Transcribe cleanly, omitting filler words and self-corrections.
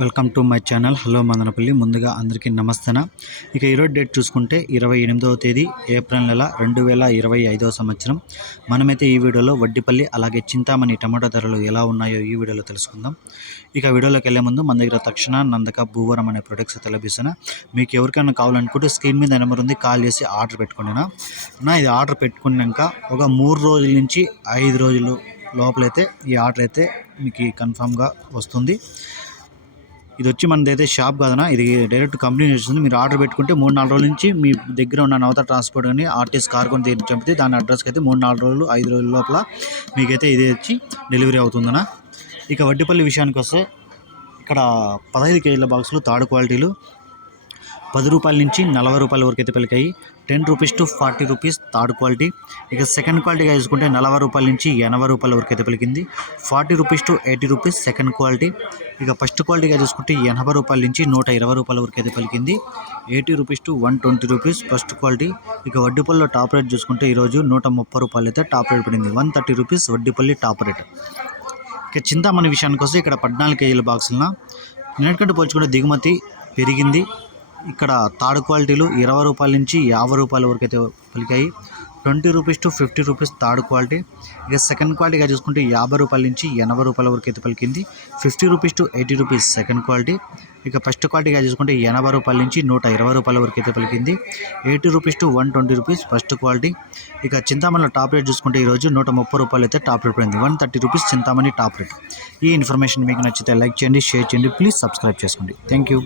Welcome to my channel. Hello Madanapalle. ముందుగా అందరికీ నమస్తేనా. ఇక ఈరోజు డేట్ చూసుకుంటే 28వ తేదీ ఏప్రిల్ నెల 2025వ సంవత్సరం. మనమైతే ఈ వీడియోలో వడ్డిపల్లి అలాగే చింతామణి టమాటో ధరలు ఎలా ఉన్నాయో ఈ వీడియోలో తెలుసుకుందాం. ఇక వీడియోలోకి వెళ్ళే ముందు మన దగ్గర తక్షణ నందక భూవరం అనే ప్రొడక్ట్స్ అయితే లభిస్తున్నా. మీకు ఎవరికైనా కావాలనుకుంటే స్క్రీన్ మీద నెంబర్ ఉంది, కాల్ చేసి ఆర్డర్ పెట్టుకునేనా. ఇది ఆర్డర్ పెట్టుకున్నాక ఒక 3 రోజుల నుంచి 5 రోజులు లోపలైతే ఈ ఆర్డర్ అయితే మీకు కన్ఫామ్గా వస్తుంది. ఇది వచ్చి మనదైతే షాప్ కాదనా, ఇది డైరెక్ట్ కంపెనీ వస్తుంది. మీరు ఆర్డర్ పెట్టుకుంటే 3-4 రోజుల నుంచి మీ దగ్గర ఉన్న నవత ట్రాన్స్పోర్ట్ కానీ ఆర్టీఎస్ కార్గోని చంపితే దాని అడ్రస్కి అయితే 3-4 రోజులు 5 రోజుల లోపల మీకైతే ఇది వచ్చి డెలివరీ అవుతుందనా. ఇక వడ్డిపల్లి విషయానికి వస్తే ఇక్కడ 15 కేజీల బాక్సులు థర్డ్ క్వాలిటీలు 10 రూపాయల నుంచి 40 రూపాయల వరకు అయితే పలికాయి. 10 rupees to 40 rupees third quality. ఇక సెకండ్ క్వాలిటీగా చూసుకుంటే 40 రూపాయల నుంచి 80 రూపాయల వరకు అయితే పలికింది. 40 rupees to 80 rupees second quality. ఇక ఫస్ట్ క్వాలిటీగా చూసుకుంటే 80 రూపాయల నుంచి 120 రూపాయల వరకు అయితే పలికింది. 80 rupees to 120 rupees first quality. ఇక వడ్డిపల్లిలో టాప్ రేట్ చూసుకుంటే ఈరోజు 130 రూపాయలు అయితే టాప్ రేట్ పడింది. 130 రూపీస్ వడ్డిపల్లి టాప్ రేట్. ఇక చింతామణి విషయానికి వస్తే ఇక్కడ 14 కేజీల బాక్సులన నిన్నటికంటే పోల్చుకుంటే దిగుమతి పెరిగింది. ఇక్కడ థర్డ్ క్వాలిటీలు 20 రూపాయల నుంచి 50 రూపాయల వరకు అయితే పలికాయి. 20 rupees to 50 rupees third quality. ఇక సెకండ్ క్వాలిటీగా చూసుకుంటే 50 రూపాయల నుంచి 80 రూపాయల వరకు అయితే పలికింది. 50 rupees to 80 rupees second quality. ఇక ఫస్ట్ క్వాలిటీగా చూసుకుంటే 80 రూపాయల నుంచి 120 రూపాయల వరకు అయితే పలికింది. 80 rupees to 120 rupees first quality. ఇక చింతామణిలో టాప్ రేట్ చూసుకుంటే ఈరోజు 130 రూపాయలు అయితే టాప్ రేట్ పడింది. 130 రూపీస్ చింతామణి టాప్ రేట్. ఈ ఇన్ఫర్మేషన్ మీకు నచ్చితే లైక్ చేయండి, షేర్ చేయండి, ప్లీజ్ సబ్స్క్రైబ్ చేసుకోండి. Thank you.